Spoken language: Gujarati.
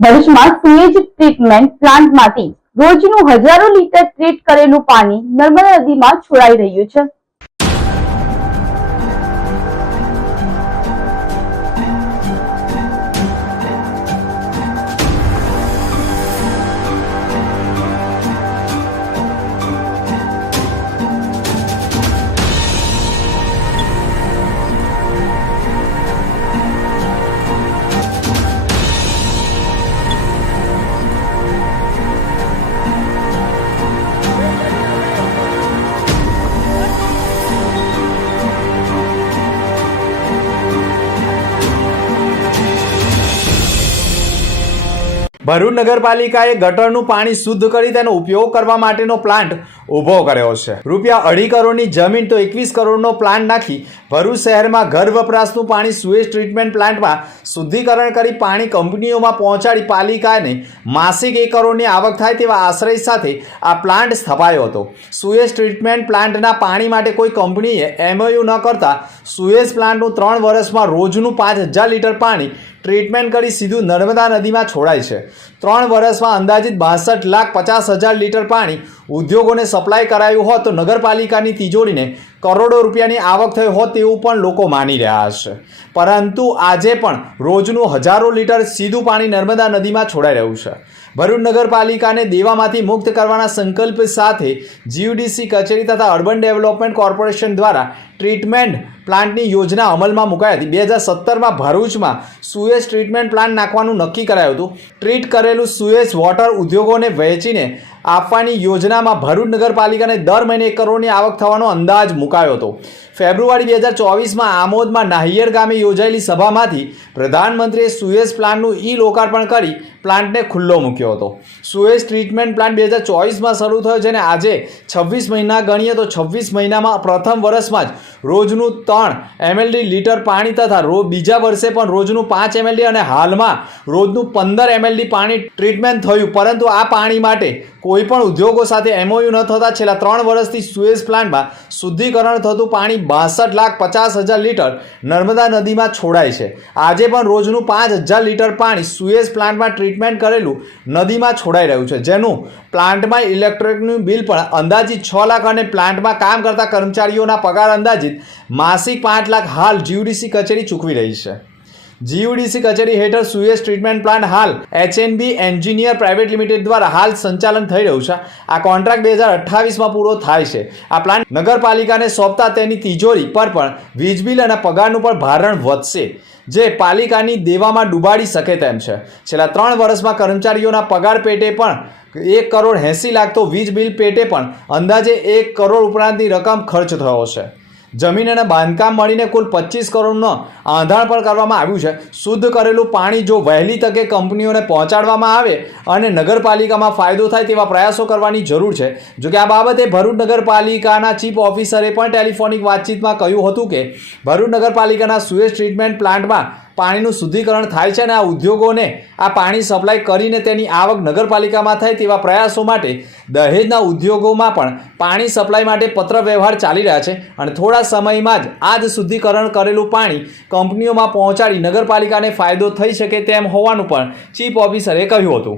ભરૂચમાં સુએજ ટ્રીટમેન્ટ પ્લાન્ટમાંથી રોજનું હજારો લીટર ટ્રીટ કરેલું પાણી નર્મદા નદીમાં છોડાઈ રહ્યું છે। ભરૂચ નગરપાલિકાએ ગટરનું પાણી શુદ્ધ કરી તેનો ઉપયોગ કરવા માટેનો પ્લાન્ટ ઊભો કર્યો છે। રૂપિયા 2.5 કરોડની જમીન તો 21 કરોડનો પ્લાન્ટ નાખી ભરૂચ શહેરમાં ઘર વપરાશનું પાણી સુએજ ટ્રીટમેન્ટ પ્લાન્ટમાં શુદ્ધિકરણ કરી પાણી કંપનીઓમાં પહોંચાડી પાલિકાને માસિક 1 કરોડની આવક થાય તેવા આશ્રય સાથે આ પ્લાન્ટ સ્થપાયો હતો। સુએજ ટ્રીટમેન્ટ પ્લાન્ટના પાણી માટે કોઈ કંપનીએ MOU ન કરતા સુએજ પ્લાન્ટનું 3 વર્ષમાં રોજનું 5000 લીટર પાણી ટ્રીટમેન્ટ કરી સીધું નર્મદા નદીમાં છોડાય છે। 3 વર્ષમાં અંદાજિત 62,50,000 લીટર પાણી ઉદ્યોગોને સપ્લાય કરાયું હોત તો નગરપાલિકાની તિજોરીને કરોડો રૂપિયાની આવક થઈ હોત તેવું પણ લોકો માની રહ્યા છે। પરંતુ આજે પણ રોજનું હજારો લીટર સીધું પાણી નર્મદા નદીમાં છોડાઈ રહ્યું છે। ભરૂચ નગરપાલિકાને દેવામાંથી મુક્ત કરવાના સંકલ્પ સાથે GUDC કચેરી તથા અર્બન ડેવલપમેન્ટ કોર્પોરેશન દ્વારા ટ્રીટમેન્ટ પ્લાન્ટની યોજના અમલમાં મુકાઈ હતી। 2017માં ભરૂચમાં સુએજ ટ્રીટમેન્ટ પ્લાન્ટ નાખવાનું નક્કી કરાયું હતું। ટ્રીટ કરેલું સુએજ વોટર ઉદ્યોગોને વહેંચીને આપવાની યોજનામાં ભરૂચ નગરપાલિકાને દર મહિને 1 કરોડની આવક થવાનો અંદાજ મુકાયો હતો। ફેબ્રુઆરી 2024માં આમોદમાં નાહિયર ગામે યોજાયેલી સભામાંથી પ્રધાનમંત્રીએ સુએજ પ્લાન્ટનું લોકાર્પણ કરી પ્લાન્ટને ખુલ્લો મૂક્યો હતો। સુએજ ટ્રીટમેન્ટ પ્લાન્ટ 2024માં શરૂ થયો છે અને આજે 26 મહિના ગણીએ તો 26 મહિનામાં પ્રથમ વર્ષમાં જ રોજનું 3 mld લીટર પાણી તથા બીજા વર્ષે પણ રોજનું 5 mld અને હાલમાં રોજનું 15 mld પાણી ટ્રીટમેન્ટ થયું। પરંતુ આ પાણી માટે કોઈ પણ ઉદ્યોગો સાથે MOU ન થતા છેલ્લા 3 વર્ષથી સુએજ પ્લાન્ટમાં શુદ્ધિકરણ થતું પાણી 62,50,000 લીટર નર્મદા નદીમાં છોડાય છે। આજે પણ રોજનું 5000 લીટર પાણી સુએજ પ્લાન્ટમાં ટ્રીટમેન્ટ કરેલું નદીમાં છોડાઈ રહ્યું છે, જેનું પ્લાન્ટમાં ઇલેક્ટ્રિકનું બિલ પણ અંદાજિત 6 લાખ અને પ્લાન્ટમાં કામ કરતા કર્મચારીઓના પગાર અંદાજિત માસિક 5 લાખ હાલ GUDC કચેરી ચૂકવી રહી છે। GUDC કચેરી હેઠળ સુએજ ટ્રીટમેન્ટ પ્લાન્ટ હાલ HNB એન્જિનિયર પ્રાઇવેટ લિમિટેડ દ્વારા હાલ સંચાલન થઈ રહ્યું છે। આ કોન્ટ્રાક્ટ 2028માં પૂરો થાય છે। આ પ્લાન્ટ નગરપાલિકાને સોંપતા તેની તિજોરી પર પણ વીજ બિલ અને પગારનું પણ ભારણ વધશે, જે પાલિકાની દેવામાં ડૂબાડી શકે તેમ છે। છેલ્લા 3 વર્ષમાં કર્મચારીઓના પગાર પેટે પણ 1,80,00,000 તો વીજ બિલ પેટે પણ અંદાજે 1 કરોડ ઉપરાંતની રકમ ખર્ચ થયો છે। જમીન અને બાંધકામ મળીને કુલ 25 કરોડનો આંધાણ પણ કરવામાં આવ્યું છે। શુદ્ધ કરેલું પાણી જો વહેલી તકે કંપનીઓને પહોંચાડવામાં આવે અને નગરપાલિકામાં ફાયદો થાય તેવા પ્રયાસો કરવાની જરૂર છે। જોકે આ બાબતે ભરૂચ નગરપાલિકાના ચીફ ઓફિસરે પણ ટેલિફોનિક વાતચીતમાં કહ્યું હતું કે ભરૂચ નગરપાલિકાના સુએજ ટ્રીટમેન્ટ પ્લાન્ટમાં પાણીનું શુદ્ધિકરણ થાય છે અને આ ઉદ્યોગોને આ પાણી સપ્લાય કરીને તેની આવક નગરપાલિકામાં થાય તેવા પ્રયાસો માટે દહેજના ઉદ્યોગોમાં પણ પાણી સપ્લાય માટે પત્ર વ્યવહાર ચાલી રહ્યા છે અને થોડા સમયમાં જ આ જ શુદ્ધિકરણ કરેલું પાણી કંપનીઓમાં પહોંચાડી નગરપાલિકાને ફાયદો થઈ શકે તેમ હોવાનું પણ ચીફ ઓફિસરે કહ્યું હતું।